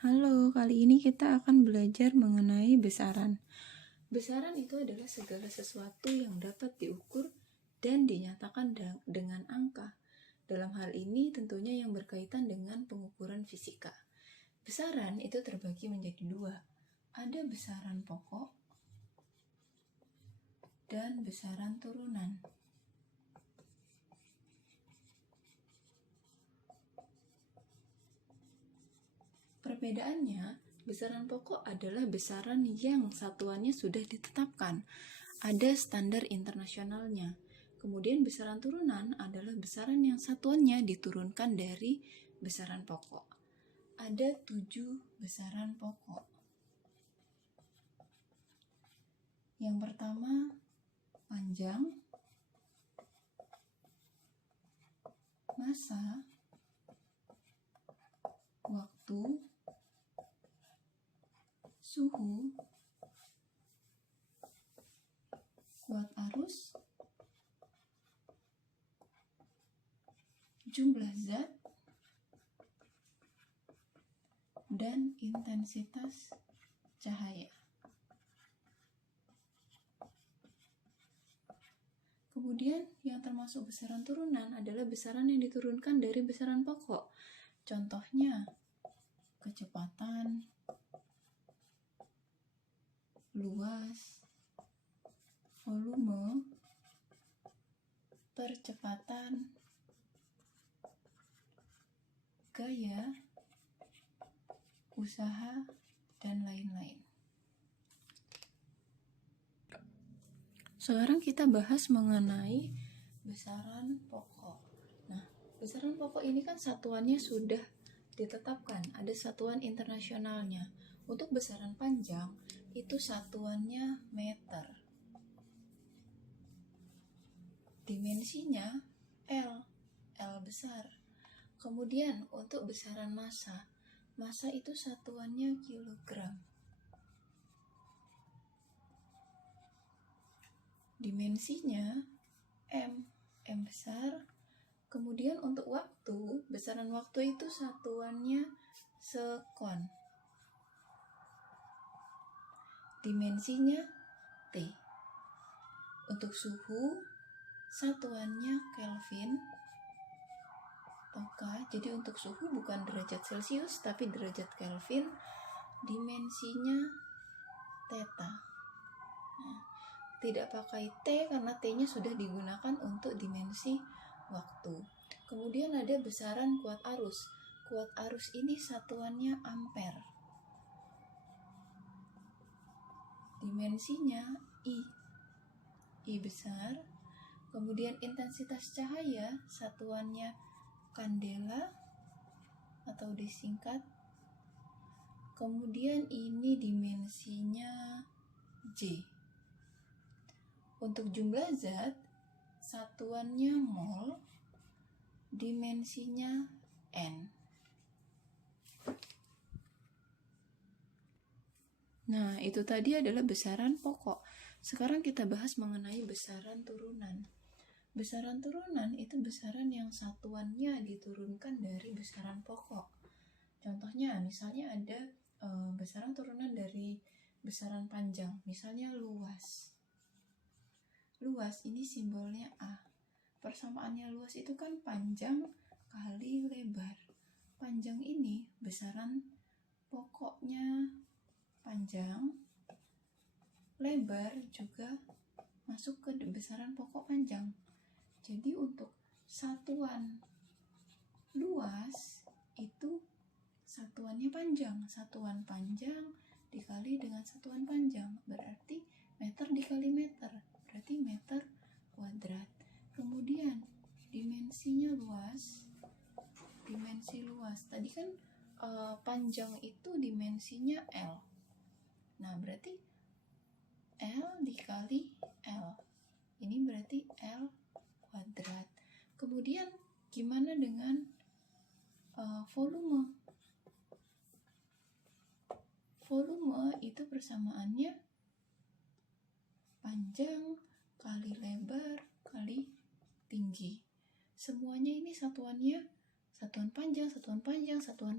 Halo, kali ini kita akan belajar mengenai besaran. Besaran itu adalah segala sesuatu yang dapat diukur dan dinyatakan dengan angka. Dalam hal ini tentunya yang berkaitan dengan pengukuran fisika. Besaran itu terbagi menjadi dua. Ada besaran pokok dan besaran turunan. Perbedaannya, besaran pokok adalah besaran yang satuannya sudah ditetapkan. Ada standar internasionalnya. Kemudian besaran turunan adalah besaran yang satuannya diturunkan dari besaran pokok. Ada 7 besaran pokok. Yang pertama, panjang, massa, waktu, suhu, kuat arus, jumlah zat, dan intensitas cahaya. Kemudian yang termasuk besaran turunan adalah besaran yang diturunkan dari besaran pokok. Contohnya, kecepatan, luas, volume, percepatan, gaya, usaha, dan lain-lain. Sekarang kita bahas mengenai besaran pokok. Nah, besaran pokok ini kan satuannya sudah ditetapkan, ada satuan internasionalnya. Untuk besaran panjang, itu satuannya meter. Dimensinya L besar. Kemudian untuk besaran massa itu satuannya kilogram. Dimensinya M besar. Kemudian untuk waktu, besaran waktu itu satuannya sekon. Dimensinya T. Untuk suhu, satuannya Kelvin. Oke, jadi untuk suhu bukan derajat Celcius tapi derajat Kelvin. Dimensinya theta. Nah, tidak pakai T karena T-nya sudah digunakan untuk dimensi waktu. Kemudian ada besaran kuat arus. Kuat arus ini satuannya ampere. Dimensinya I besar. Kemudian intensitas cahaya satuannya kandela atau disingkat. Kemudian ini dimensinya J. Untuk jumlah zat satuannya mol, dimensinya N. Nah, itu tadi adalah besaran pokok. Sekarang kita bahas mengenai besaran turunan. Besaran turunan itu besaran yang satuannya diturunkan dari besaran pokok. Contohnya, misalnya ada besaran turunan dari besaran panjang, misalnya luas. Luas ini simbolnya A. Persamaannya luas itu kan panjang kali lebar. Panjang ini besaran pokoknya panjang, lebar juga masuk ke besaran pokok panjang. Jadi untuk satuan luas itu satuannya panjang. Satuan panjang dikali dengan satuan panjang berarti meter dikali meter, berarti meter kuadrat. Kemudian dimensinya luas. Dimensi luas tadi kan panjang itu dimensinya L. Nah, berarti L dikali L. Ini berarti L kuadrat. Kemudian gimana dengan volume? Volume itu persamaannya panjang kali lebar kali tinggi. Semuanya ini satuannya satuan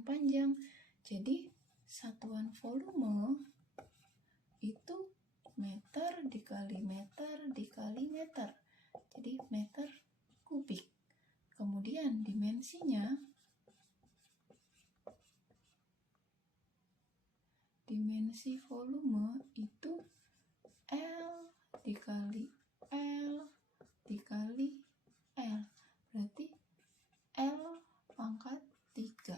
panjang. Jadi satuan volume itu meter dikali meter dikali meter, jadi meter kubik. Kemudian dimensi volume itu L dikali L dikali L, berarti L pangkat 3.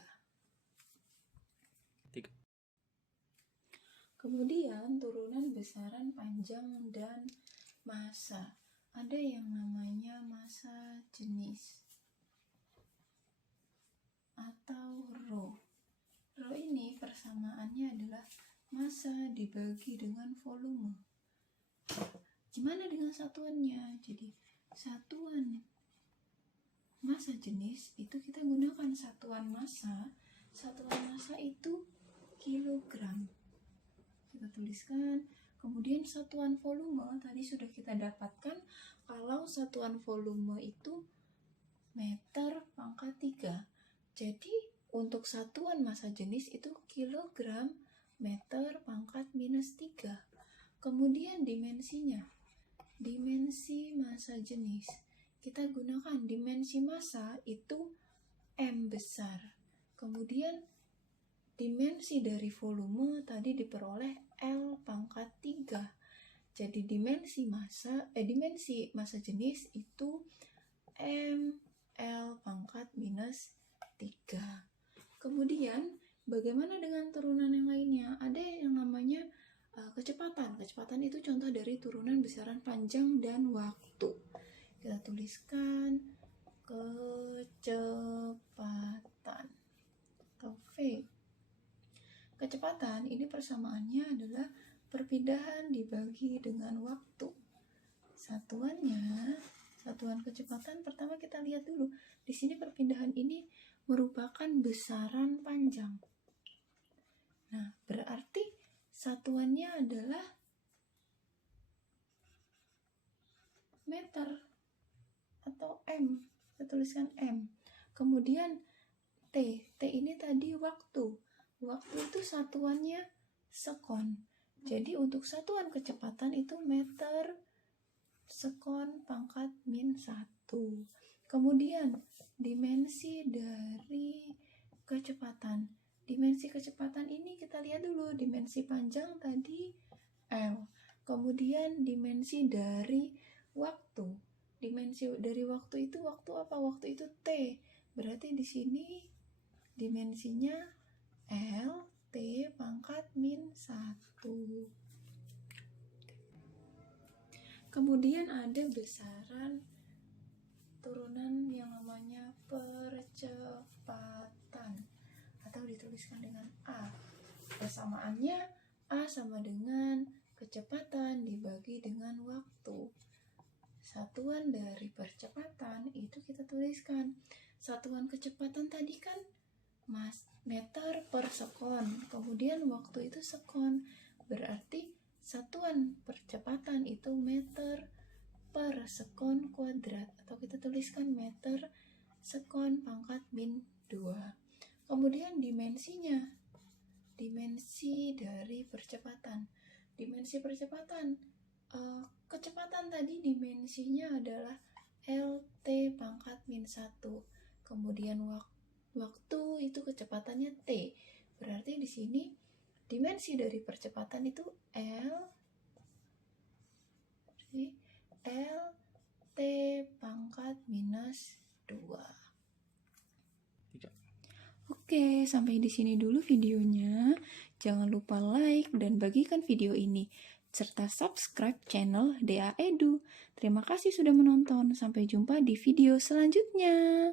Kemudian turunan besaran panjang dan massa. Ada yang namanya massa jenis atau rho. Rho ini persamaannya adalah massa dibagi dengan volume. Gimana dengan satuannya? Jadi satuan massa jenis itu kita gunakan satuan massa. Satuan massa itu kilogram. Kita tuliskan. Kemudian satuan volume tadi sudah kita dapatkan kalau satuan volume itu meter pangkat 3. Jadi untuk satuan massa jenis itu kilogram meter pangkat minus 3. Kemudian dimensinya, dimensi massa jenis, kita gunakan dimensi massa itu M besar. Kemudian dimensi dari volume tadi diperoleh L pangkat 3. Jadi dimensi massa jenis itu M L pangkat minus 3. Kemudian bagaimana dengan turunan yang lainnya? Ada yang namanya kecepatan. Kecepatan itu contoh dari turunan besaran panjang dan waktu. Kita tuliskan kecepatan atau V. Kecepatan ini persamaannya adalah perpindahan dibagi dengan waktu. Satuannya, satuan kecepatan pertama kita lihat dulu. Di sini perpindahan ini merupakan besaran panjang. Nah, berarti satuannya adalah meter atau M. Kita tuliskan M. Kemudian T. T ini tadi waktu. Waktu itu satuannya sekon. Jadi untuk satuan kecepatan itu meter sekon pangkat min 1. Kemudian dimensi dari kecepatan. Dimensi kecepatan ini kita lihat dulu. Dimensi panjang tadi L. Kemudian dimensi dari waktu. Dimensi dari waktu itu waktu apa? Waktu itu T. Berarti di sini dimensinya L T pangkat min 1. Kemudian ada besaran turunan yang namanya percepatan atau dituliskan dengan A. Persamaannya A sama dengan kecepatan dibagi dengan waktu. Satuan dari percepatan itu kita tuliskan. Satuan kecepatan tadi kan meter per sekon. Kemudian waktu itu sekon. Berarti satuan percepatan itu meter per sekon kuadrat. Atau kita tuliskan meter sekon pangkat min 2. Kemudian dimensinya. Dimensi dari percepatan. Dimensi percepatan. Kecepatan tadi dimensinya adalah LT pangkat min 1. Kemudian waktu itu kecepatannya T. Berarti di sini dimensi dari percepatan itu T pangkat minus 2. Oke, sampai di sini dulu videonya. Jangan lupa like dan bagikan video ini serta subscribe channel DA Edu. Terima kasih sudah menonton. Sampai jumpa di video selanjutnya.